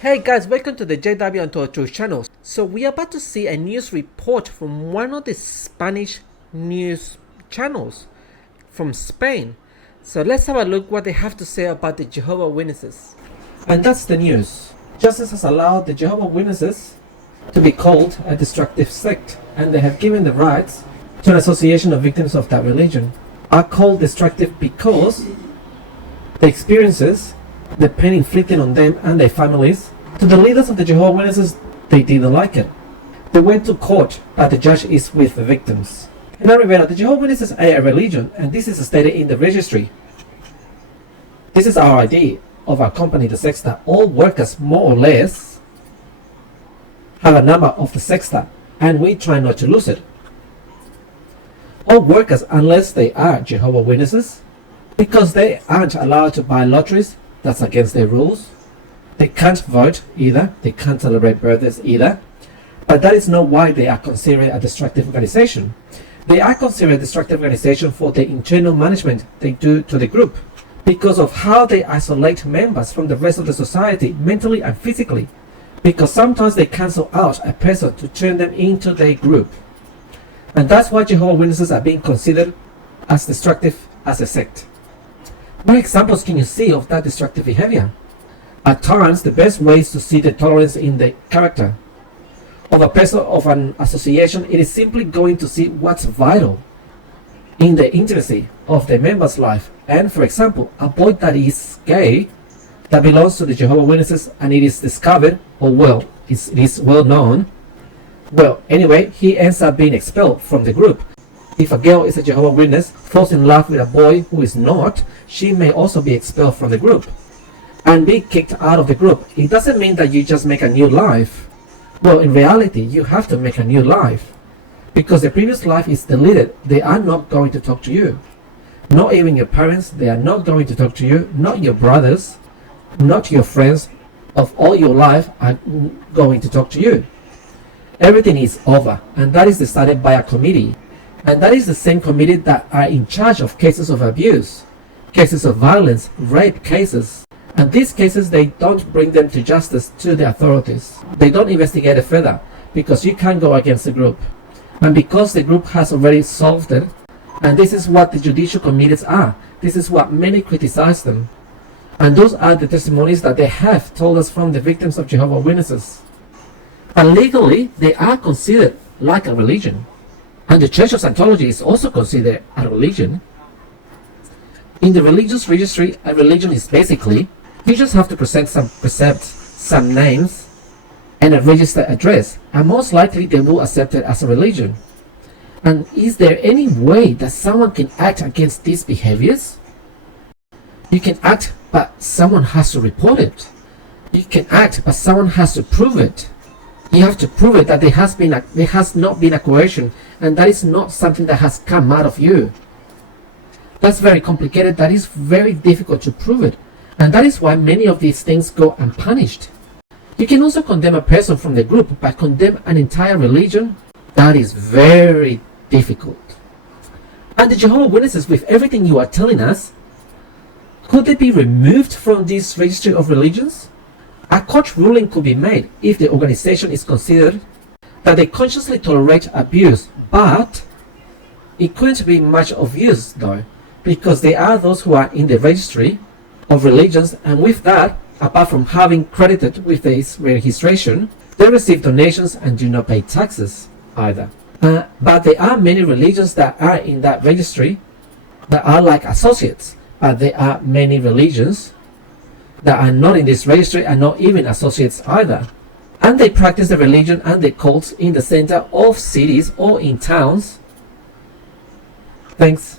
Hey guys, welcome to the JW Untold Truth channel. So we are about to see a news report from one of the Spanish news channels from Spain. So let's have a look what they have to say about the Jehovah Witnesses. And that's the news. Justice has allowed the Jehovah Witnesses to be called a destructive sect, and they have given the rights to an association of victims of that religion are called destructive because the experiences, the pain inflicted on them and their families. To the leaders of the Jehovah Witnesses, they didn't like it. They went to court, but the judge is with the victims. And now remember, the Jehovah Witnesses are a religion, and this is stated in the registry. This is our ID of our company, the Sexta. All workers, more or less, have a number of the Sexta, and we try not to lose it. All workers, unless they are Jehovah Witnesses, because they aren't allowed to buy lotteries, that's against their rules. They can't vote either. They can't celebrate birthdays either. But that is not why they are considered a destructive organization. They are considered a destructive organization for the internal management they do to the group, because of how they isolate members from the rest of the society mentally and physically, because sometimes they cancel out a person to turn them into their group. And that's why Jehovah's Witnesses are being considered as destructive as a sect. What examples can you see of that destructive behavior? At times, the best ways to see the tolerance in the character of a person of an association, it is simply going to see what's vital in the intimacy of the member's life. And for example, a boy that is gay, that belongs to the Jehovah's Witnesses, and it is discovered, or well, it is well known, well, anyway, he ends up being expelled from the group. If a girl is a Jehovah's Witness, falls in love with a boy who is not, she may also be expelled from the group and be kicked out of the group. It doesn't mean that you just make a new life. Well, in reality, you have to make a new life, because the previous life is deleted. They are not going to talk to you. Not even your parents, they are not going to talk to you. Not your brothers, not your friends of all your life are going to talk to you. Everything is over, and that is decided by a committee. And that is the same committee that are in charge of cases of abuse, cases of violence, rape cases. And these cases, they don't bring them to justice, to the authorities. They don't investigate it further, because you can't go against the group. And because the group has already solved it, and this is what the judicial committees are. This is what many criticize them. And those are the testimonies that they have told us from the victims of Jehovah's Witnesses. But legally, they are considered like a religion. And the Church of Scientology is also considered a religion. In the religious registry, a religion is basically, you just have to present some precepts, some names, and a registered address, and most likely they will accept it as a religion. And is there any way that someone can act against these behaviors? You can act, but someone has to report it. You can act, but someone has to prove it. You have to prove it that there has not been a coercion, and that is not something that has come out of you. That's very complicated. That is very difficult to prove it. And that is why many of these things go unpunished. You can also condemn a person from the group, but condemn an entire religion, that is very difficult. And the Jehovah's Witnesses, with everything you are telling us, could they be removed from this registry of religions? A court ruling could be made if the organization is considered that they consciously tolerate abuse, but it couldn't be much of use though, because they are those who are in the registry of religions, and with that, apart from having credited with this registration, they receive donations and do not pay taxes either. But there are many religions that are in that registry that are like associates, but there are many religions that are not in this registry and not even associates either. And they practice the religion and the cults in the center of cities or in towns. Thanks.